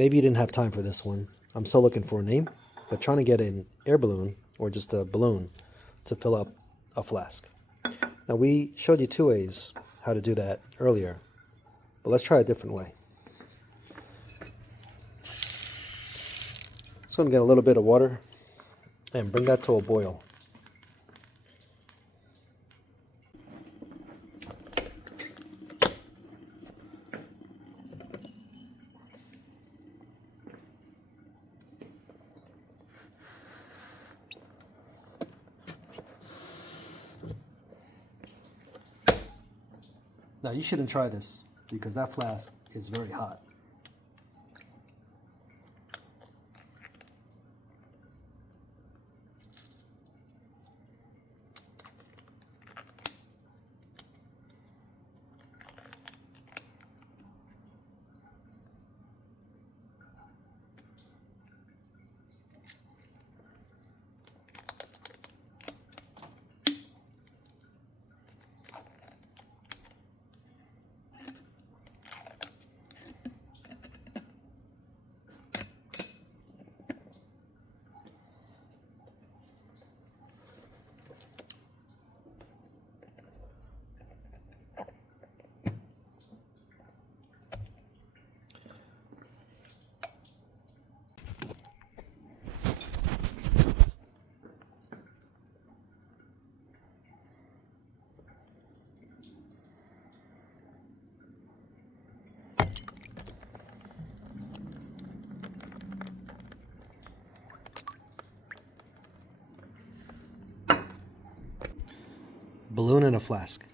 Maybe you didn't have time for this one. I'm still looking for a name, but trying to get an air balloon or just a balloon to fill up a flask. Now we showed you two ways how to do that earlier, but let's try a different way. Just going to get a little bit of water and bring that to a boil. Now you shouldn't try this because that flask is very hot. Balloon in a flask.